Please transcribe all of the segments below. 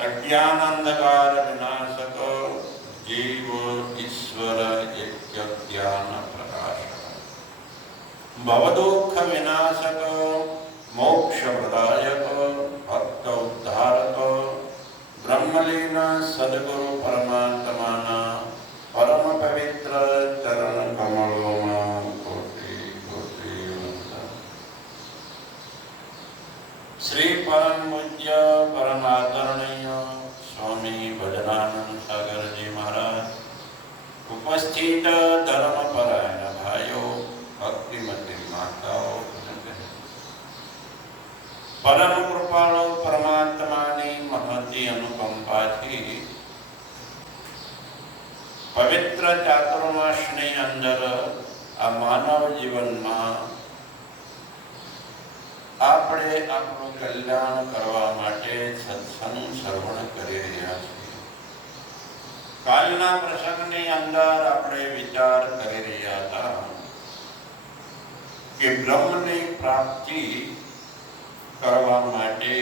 अज्ञानांधकार विनाशक जीव ईश्वर ऐक्य ज्ञान प्रकाशक भवदुःख विनाशक मोक्ष प्रदायक भक्त उद्धारक ब्रह्मलीन सद्गुरु परमात्मा परम पवित्र चरण कमलों में कोटि कोटि वंदन। श्री परम पूज्य परम आदरणीय स्वामी भजनानंद सागर जी महाराज, उपस्थित धर्म परायण भाइयों, भक्तिमती माताओं, परम कृपाळु परमात्मानी महती अनुकंपाथी पवित्र चातुर्मासनी अंदर आ मानव जीवन में આપણે આપણું કલ્યાણ કરવા માટે સત્સંગ શ્રવણ કરી રહ્યા છીએ। કાલના પ્રસંગની અંદર આપણે વિચાર કરી રહ્યા હતા કે બ્રહ્મની પ્રાપ્તિ કરવા માટે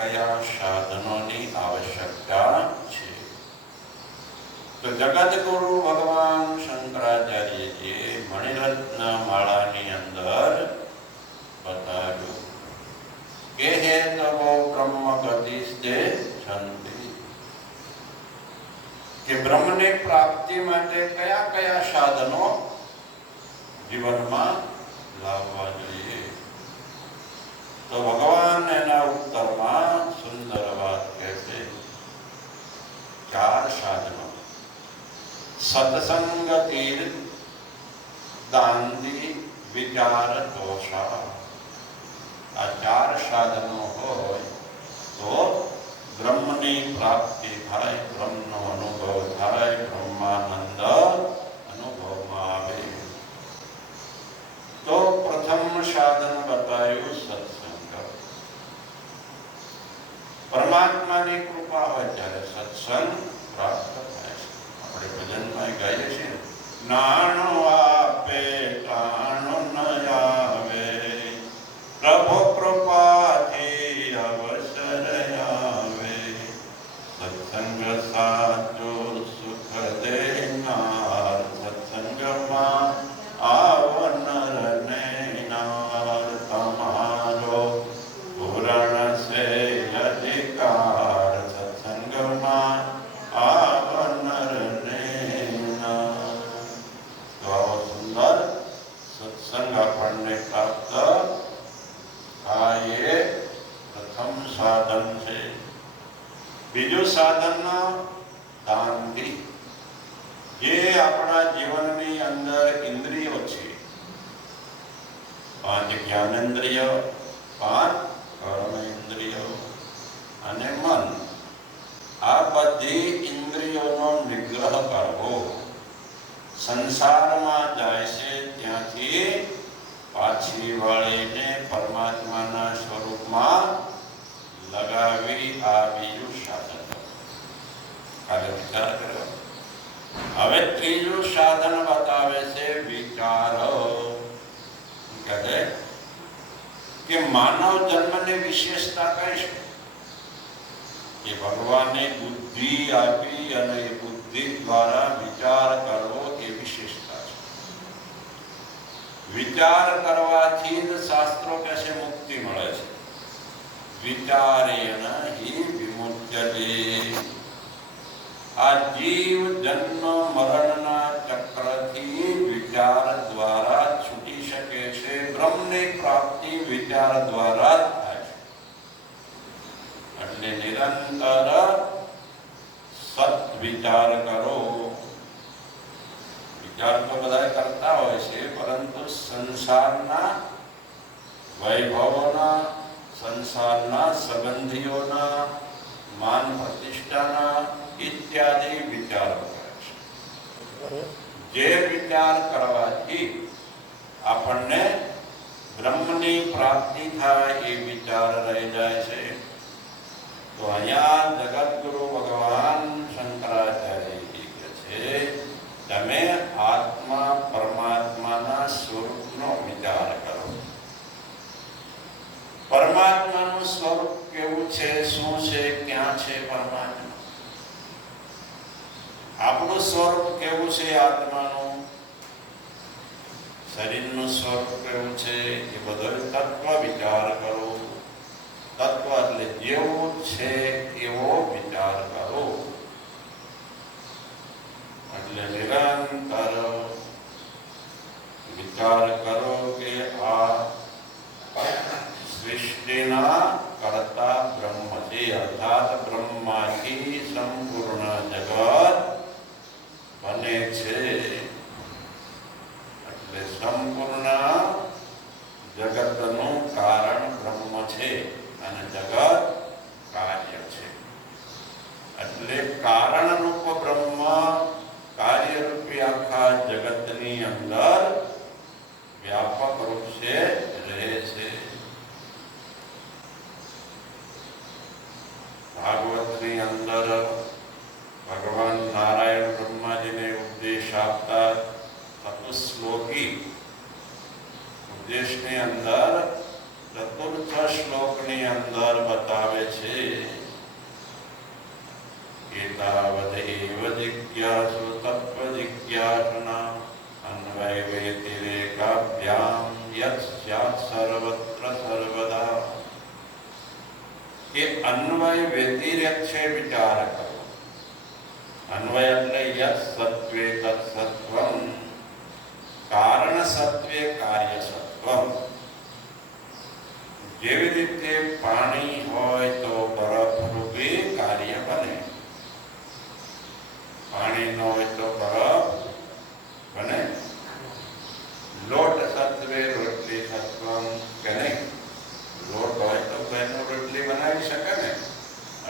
કયા સાધનોની આવશ્યકતા છે। તો જગતગુરુ ભગવાન શંકરાચાર્યજીએ મણિરત્ન માળાની અંદર बतायो के है तबो ब्रह्म गतिस्ते छंति कि ब्रह्म ने प्राप्ति माटे कया कया साधनों जीवन में लाववा जोईए। तो भगवान एना उत्तर में सुंदर बात कहते, चार साधनों सत्संग तीर्थ दांडी विचार दोषा आ चार साधनों हो तो ब्रह्मनी प्राप्ति थाय, ब्रह्मनो अनुभव थाय, ब्रह्मानंद अनुभव में आवे। तो प्रथम साधन बतायु सत्संग। परमात्मा की कृपा हो त्यारे सत्संग प्राप्त थाय। अपने भजन में गाये छे, नाणो आपे काणो न आवे, प्रभु कृपा थी अवसर आवे, सत्संग साचो सुख देनार, सत्संग में आव नर नैनार, तमारो पूरण से अधिकार, सत्संग में आव नर नैनार। तो आओ सुंदर सत्संग आपने प्राप्त आ ये प्रथम साधन है। बीजू साधन दांडी, ये अपना जीवन में अंदर इंद्रियों छे, 5 ज्ञानेन्द्रिय, 5 कर्म इंद्रिय अने मन। आ बधी इंद्रियों निग्रह करवो। संसार में जाय छे त्यांथी पाछी वाळीने परमात्माना स्वरूप में लगावी आ बीजू साधन। काले विचार करो હવે ત્રીજું સાધન બતાવે છે વિચાર. કહે કે માનવ જન્મની વિશેષતા કઈ છે? કે ભગવાને બુદ્ધિ આપી અને એ બુદ્ધિ દ્વારા વિચાર કરવો એ વિશેષતા છે. વિચાર કરવાથી જ શાસ્ત્રો કહે છે મુક્તિ મળે છે. વિચારેણ હિ વિમુચ્યતે. આ જીવ જન્મ મરણના ચક્રથી વિચાર દ્વારા છૂટી શકે છે. બ્રહ્મની પ્રાપ્તિ વિચાર દ્વારા જ થાય છે. એટલે નિરંતર સત વિચાર કરો. વિચાર તો બધા કરતા હોય છે, પરંતુ સંસારના વૈભવોના, સંસારના સંબંધીઓના, માન પ્રતિષ્ઠાના ઇત્યાદિ વિચારો કરે છે. જે વિચાર કરવાથી આપણને બ્રહ્મની પ્રાપ્તિ થાય એ વિચાર રહી જાય છે. તો અહીંયા જગતગુરુ ભગવાન શંકરાચાર્યજી કહે છે તમે આત્મા પરમાત્માના સ્વરૂપનો વિચાર કરો. પરમાત્માનું સ્વરૂપ કેવું છે, શું છે, ક્યાં છે પરમાત્મા? આપણું સ્વરૂપ કેવું છે આત્માનું? શરીરનું સ્વરૂપ કેવું છે એ બધો તત્વ વિચાર કરો. તત્વ એટલે જેવું છે એવો વિચાર કરો. એટલે નિરંતર વિચાર કરો કે આ સૃષ્ટિના કર્તા બ્રહ્મ છે, અર્થાત બ્રહ્માથી સંપૂર્ણ જગત બને છે. એટલે સંપૂર્ણ જગતનું કારણ બ્રહ્મ છે અને જગત કાર્ય છે. એટલે કારણરૂપ બ્રહ્મ કાર્યરૂપી આખા જગતની અંદર વ્યાપક રૂપે રહે છે. ભાગવતની અંદર ભગવાન નારાયણ બ્રહ્માજીને ઉપદેશ આપતા ચતુશ્લોકી ઉપદેશની અંદર ચતુર્થ શ્લોકની અંદર બતાવે છે એતાવદેવ જિજ્ઞાસુ તત્વ જિજ્ઞાસુના અન્વય વ્યતિરેકાભ્યામ યત સ્યાત્ સર્વત્ર સર્વદા. કે અન્વય વ્યતિરેક છે વિચાર કરો. અન્વય એટલે યત સત્વે તત્ સત્વમ, કારણ સત્વે કાર્ય સત્વમ. જેવી રીતે પાણી હોય તો બરફ રૂપે કાર્ય બને, પાણી ન હોય તો બરફ બને. લોટ સત્વે રોટલી સત્વમ કે નહીં? લોટ હોય તો બહેનો રોટલી બનાવી શકે ને.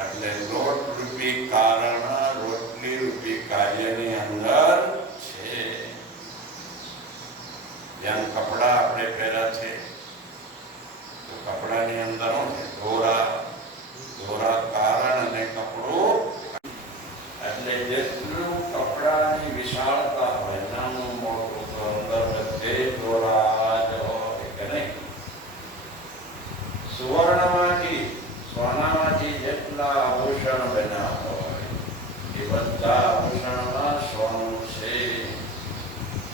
એટલે લોટ રૂપી કારણ રોટલી રૂપી કાર્યની અંદર છે. જેમ કપડા આપણે પહેર્યા છે તો કપડાની અંદર દોરા, દોરા કારણ અને કપડું. એટલે જેટલું કપડાની વિશાળતા હોય, નાનું મોટું, તો અંદર બધે દોરા જ હોય કે નહીં? સુવર્ણમાંથી, સોનામાંથી જેટલા આભૂષણ બન્યા હોય એ બધા આભૂષણમાં સોનું છે.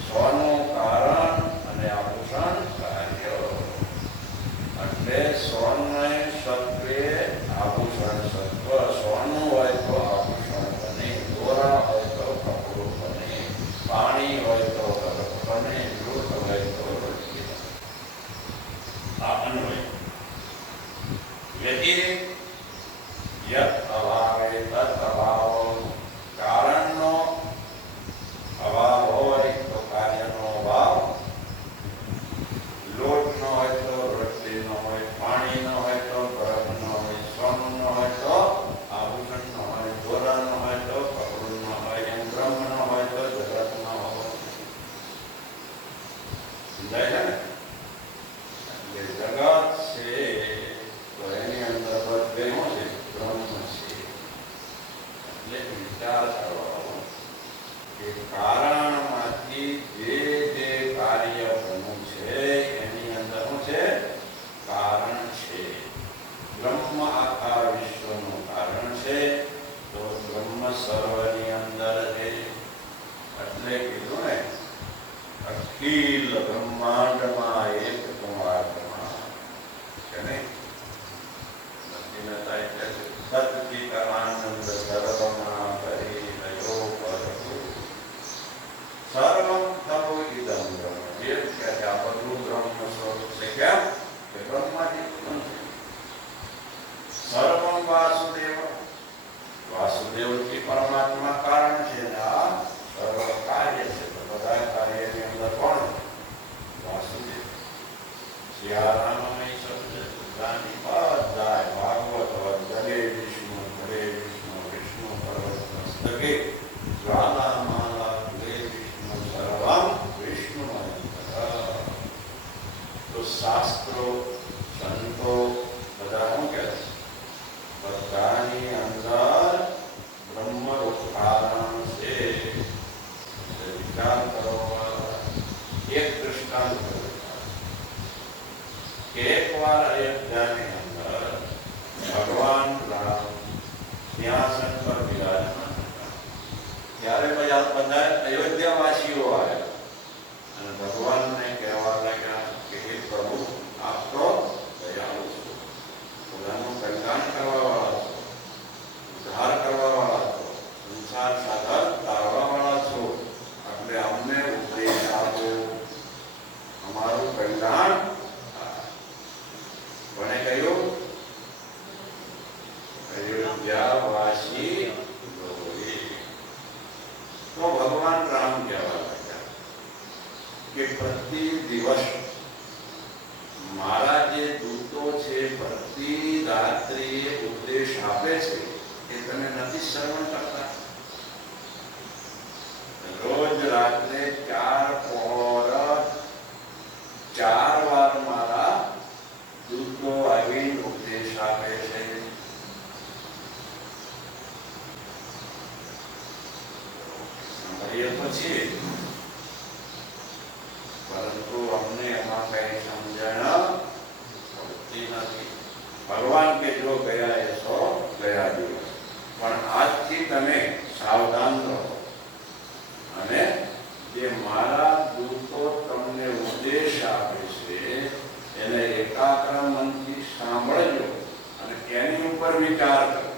સોનું કારણ અને આભૂષણ કાર્ય. એટલે સોને સત્વે આભૂષણ સત્વ. સોનું હોય તો આભૂષણ બને, દોરા હોય તો કપડું બને, પાણી હોય તો બરફ બને, લોટ હોય તો રોટલી બને. આ અન્વય. વ્યતિરેક યત અભાવે તત અભાવ. કારણનો અભાવ હોય તો કાર્યનો અભાવ. લોટ ન હોય તો રોટલી ન હોય, પાણી ન હોય તો બરફ ન હોય, સોનું ન હોય તો આભૂષણ ન હોય, દોરા ન હોય તો કપડું ન હોય, એમ બ્રહ્મ ન હોય તો જગત ન હોય. સમજાય છે ને? એટલે જગત છે તો એની અંદર બધે શું છે? બ્રહ્મ છે. એટલે વિચાર કરવાનો કે બ્રહ્મથી જે જે કાર્ય બન્યું છે એની અંદર શું છે? કારણ છે. બ્રહ્મ આખા વિશ્વનું કારણ છે, તો બ્રહ્મ સર્વની અંદર છે. એટલે કીધું ને, અખિલ બ્રહ્માંડમાં એક કુમારમાં છે ને, નથીનતા એટલે સદચિત આનંદ સર્વમાં કરી નયો પરતુ સર્વમ થવું ઇદમ બ્રહ્મ. જે કે આ બધું બ્રહ્મ સ્વરૂપ છે. કેમ કે બ્રહ્માથી ઉત્પન્ન છે. સર્વમ વાસુદેવ. વાસુદેવથી પરમાત્મા કારણ છે ને આ સર્વ કાર્ય છે. તો બધા કાર્યની અંદર કોણ? વાસુદેવ. સિયારામય શબ્દ ગાંધી બધા ભાગવત જલે વિષ્ણુ હરે વિષ્ણુ વિષ્ણુ પર્વત મસ્તકે જ્વાલામાલા હરે વિષ્ણુ સર્વમ વિષ્ણુ. તો શાસ્ત્રો સંતો બધા શું કહે છે? બધાની અંદર બ્રહ્મરૂપ કારણ છે. વિચાર કરો. એક દૃષ્ટાંત એકવાર અયોધ્યાની અંદર ભગવાન રામ સિંહાસન પર બિરાજમાન હતા. ત્યારે બધા અયોધ્યાવાસીઓ આવ્યા અને ભગવાનને કહેવા લાગ્યા કે હે પ્રભુ, આપ તો દયાળુ છો, બધાનું કલ્યાણ કરવા વાળા છો, ઉદ્ધાર કરવા વાળા છો, સંસાર સાગર તારવા વાળા છો, એટલે અમને ઉપદેશ આપો, અમારું કલ્યાણ. કોને કહ્યું? અયોધ્યાવાસી લોકોએ. તો ભગવાન રામ કહેવા લાગ્યા કે પ્રતિ દિવસ મારા જે દૂતો છે પ્રતિ રાત્રિએ ઉપદેશ આપે છે, એ તમે નથી શ્રવણ કરતા? રોજ રાત્રે 4 વાર મારા દૂતો આવી ઉપદેશ આપે છે. સાંભળીએ તો છીએ, પરંતુ અમને એમાં કઈ સમજણ પડતી નથી. ભગવાન કે જો ગયા એ સો ગયા દિવસ, પણ આજથી તમે સાવધાન રહો અને જે મારા દૂતો તમને ઉપદેશ આપે છે એને એકાગ્ર મનથી સાંભળજો અને એની ઉપર વિચાર કરજો.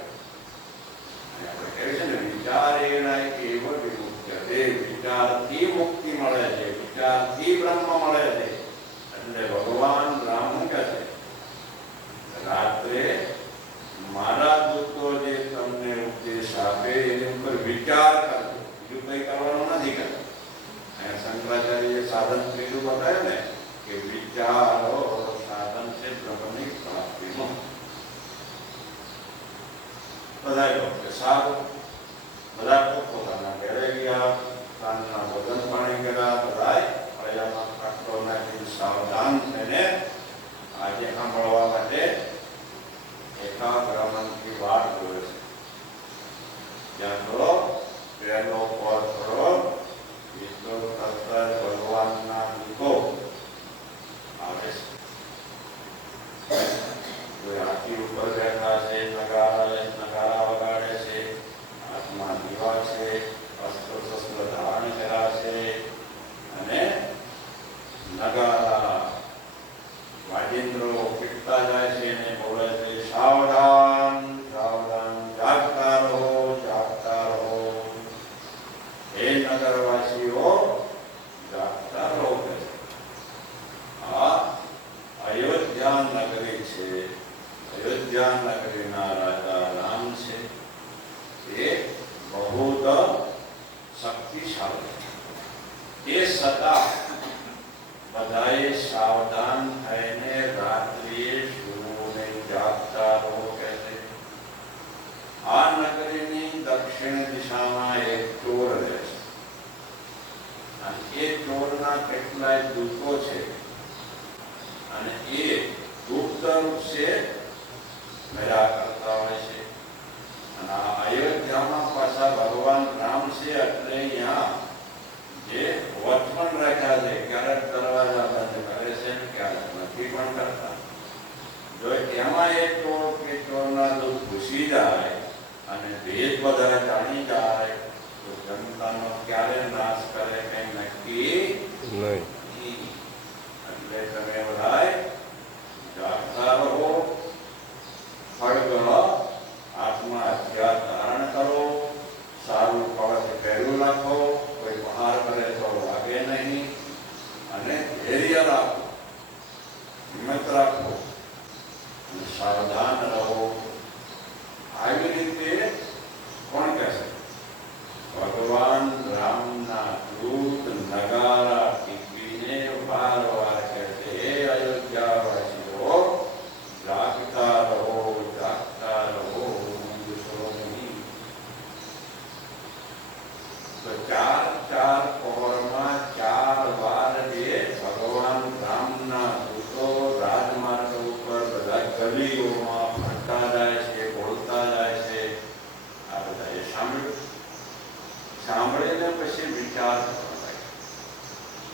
આપણે કહીએ છીએ ને, વિચારેણા એવ વિમુક્યતે. વિચારથી મુક્તિ મળે છે, વિચારથી બ્રહ્મ મળે છે. એટલે ભગવાન રામ કહે છે, રાત્રે મારા દૂતો જે તમને ઉપદેશ આપે એની ઉપર વિચાર કરજો. બીજું કંઈ કરવાનું નથી. કરવું શંકરાચાર્ય સાધન ત્રીજું બતાવે ને કે વિચારો સાધન છે બ્રહ્મની પ્રાપ્તિનું. બધા સારું, બધા પોતાના ઘરે ગયા, સાંજના ભોજન પાણી કર્યા, બધા ફળિયામાં કાંટો નાખી સાવધાન થઈને આજે સાંભળવા માટે એકાગ્ર મનથી વાત જોવે છે. ત્યાં તો પહેલો પદ કરો ભગવાનના ગીતો આવે છે. કોઈ હાથી ઉપર બેઠા છે, નગારા વગાડે છે, હાથમાં દીવા છે, અસ્ત્ર શસ્ત્ર ધારણ કર્યા છે અને નગારા વાજિંદ્રો પીટતા જાય છે અને બોલે છે, સાવધાન સાવધાન, જાગતા રહો જાગતા રહો, હે નગરવાસીઓ જાગતા રહો. આ અયોધ્યા નગરી છે. અયોધ્યા નગરીના રાજા રામ છે. એ બહુત શક્તિશાળી. એ છતાં બધાએ સાવધાન થઈને રાત્રિએ સૂર્યોને જાગતા રહો કહે છે. આ નગરીની દક્ષિણ દિશામાં એક ચોર રહે છે અને એ ચોરના કેટલાય દૂતો છે અને એ ગુપ્ત રૂપ છે મેળા કરતા હોય છે. અને અયોધ્યામાં પાછા ભગવાન રામ છે એટલે અહીંયા જે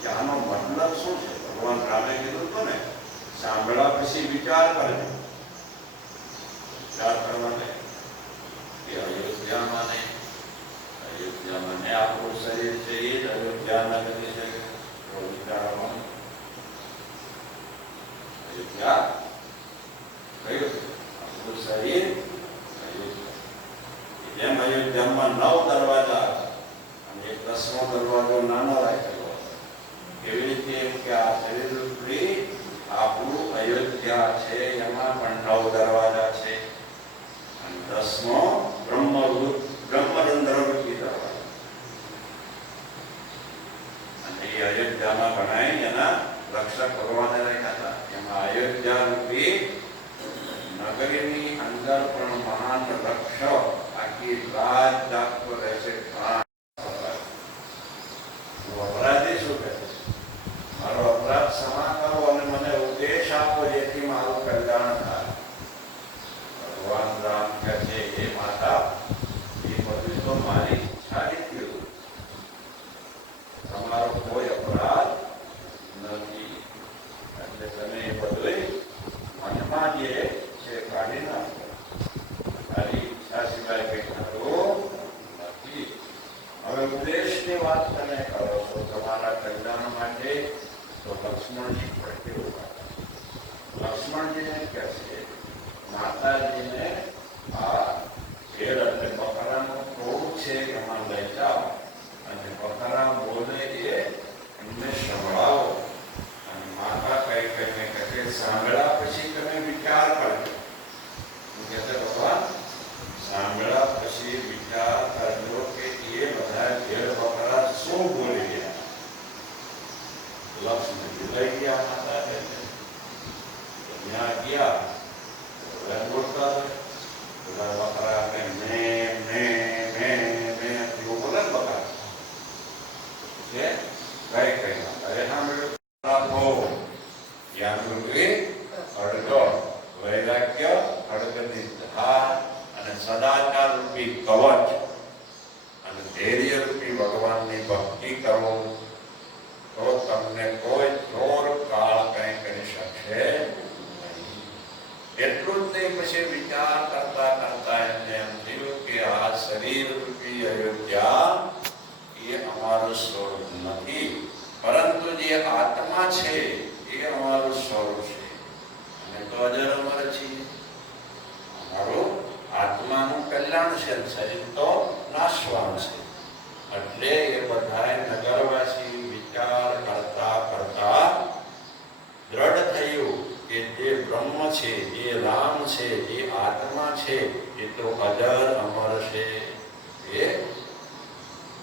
કે આનો મતલબ શું છે. ભગવાન રામે કીધું હતું ને, સાંભળ્યા પછી વિચાર કરજો. વિચાર કરવાને કે અયોધ્યામાં ને આપણું શરીર છે એ જ અયોધ્યા નગરી છે. વિચારવાનું અયોધ્યા કયું આપણું શરીર. જેમ અયોધ્યામાં 9 દરવાજા અને એક 10મો દરવાજો નાનો રાખેલો, એવી રીતે કે આ શરીર રૂપી આપણું અયોધ્યા છે, એમાં પણ 9 દરવાજા છે અને 10મો બ્રહ્મરંધ્ર રૂપી દરવાજો. અને એ અયોધ્યામાં ગણાય એના રક્ષક ભગવાને રાખ્યા હતા. એમાં અયોધ્યા રૂપી નગરીની અંદર પણ મહાન રક્ષક આખી રાત જાગતો રહેશે. અપરાધી શું કહે છે? મારો અપરાધ ક્ષમા કરો અને મને ઉપદેશ આપો જેથી મારું કલ્યાણ થાય. ભગવાન રામ કહે છે, હે માતા, એ બધું તો મારી ઈચ્છાથી થયું. તમારો કોઈ અપરાધ નથી. એટલે તમે એ બધું મનમાં જે છે કાઢી નાખો. મારી ઈચ્છા સિવાય કંઈ થતું નથી. હવે ઉપદેશની વાત તમે કરો છો તમારા કલ્યાણ માટે, તો લક્ષ્મણજી પણ કેવું હતા. લક્ષ્મણજીને કહે છે, માતાજીને આ ભેડ એટલે બકરાનું ટોળું છે એમાં લઈ જાઓ અને બકરા બોલે એ એમને સંભળાવો. અને માતા કઈ કહીને કહે, સાંભળ્યા પછી તમે વિચાર કરજો. કહે છે, ભગવાન સાંભળ્યા પછી વિચાર કરજો કે એ બધા ભેડ બકરા શું બોલી ગયા. લક્ષ્મણજી લઈ ગયા માતા કહે છે, ત્યાં ગયા બોલતા બધા બકરા કે મેં એવું બોલે બકરા છે. કઈ કઈ અરે સાંભળ્યું અડગો વૈરાગ્ય અડગની ધાર અને સદાચાર રૂપી કવચ અને ધૈર્ય રૂપી ભગવાનની ભક્તિ કરો તો તમને કોઈ ચોર કાળ કઈ કરી શકશે નહીં. એટલું જ નહીં, પછી વિચાર કરતા કરતા એમને એમ થયું કે આ શરીર રૂપી અયોધ્યા એ અમારું સ્વરૂપ નથી, પરંતુ જે આત્મા છે એ અમારું સ્વરૂપ છે. અને તો અજર અમર છીએ. અમારું આત્માનું કલ્યાણ છે, શરીર તો નાશવાન છે. એટલે એ બધા નગરવાસી વિચાર કરતા કરતા દ્રઢ થયું કે જે બ્રહ્મ છે, જે રામ છે, જે આત્મા છે એ તો અજર અમર છે. એ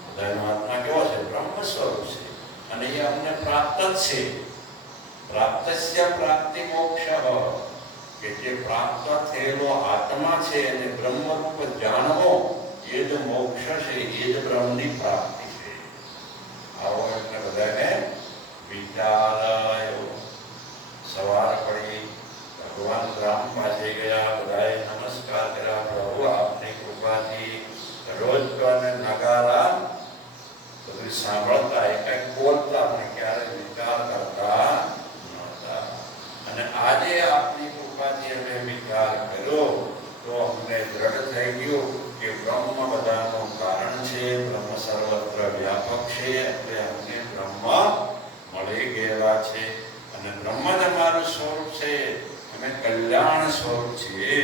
બધાનો આત્મા કેવો છે? બ્રહ્મ સ્વરૂપ છે અને એ અમને પ્રાપ્ત જ છે. પ્રાપ્તસ્ય પ્રાપ્તિ મોક્ષ, કે જે પ્રાપ્ત થયેલો આત્મા છે અને બ્રહ્મરૂપ જાણવો એ જ મોક્ષ છે, એ જ બ્રહ્મની પ્રાપ્તિ છે. આવો એટલે બધાને વિચાર આવ્યો. સવાર પડી, ભગવાન રામ પાસે ગયા, બધાએ નમસ્કાર કર્યા. પ્રભુ આપની કૃપાથી રોજ તો અને નગારા બધું સાંભળતા, એક બોલતા પણ ક્યારે વિચાર કરતા નહોતા. અને આજે આપની કૃપાથી અમે વિચાર કર્યો તો અમને દ્રઢ થઈ ગયું કે બ્રહ્મ બધાનું કારણ છે, બ્રહ્મ સર્વત્ર વ્યાપક છે. એટલે અમને બ્રહ્મ મળી ગયેલા છે અને બ્રહ્મ જ અમારું સ્વરૂપ છે. અમે કલ્યાણ સ્વરૂપ છીએ.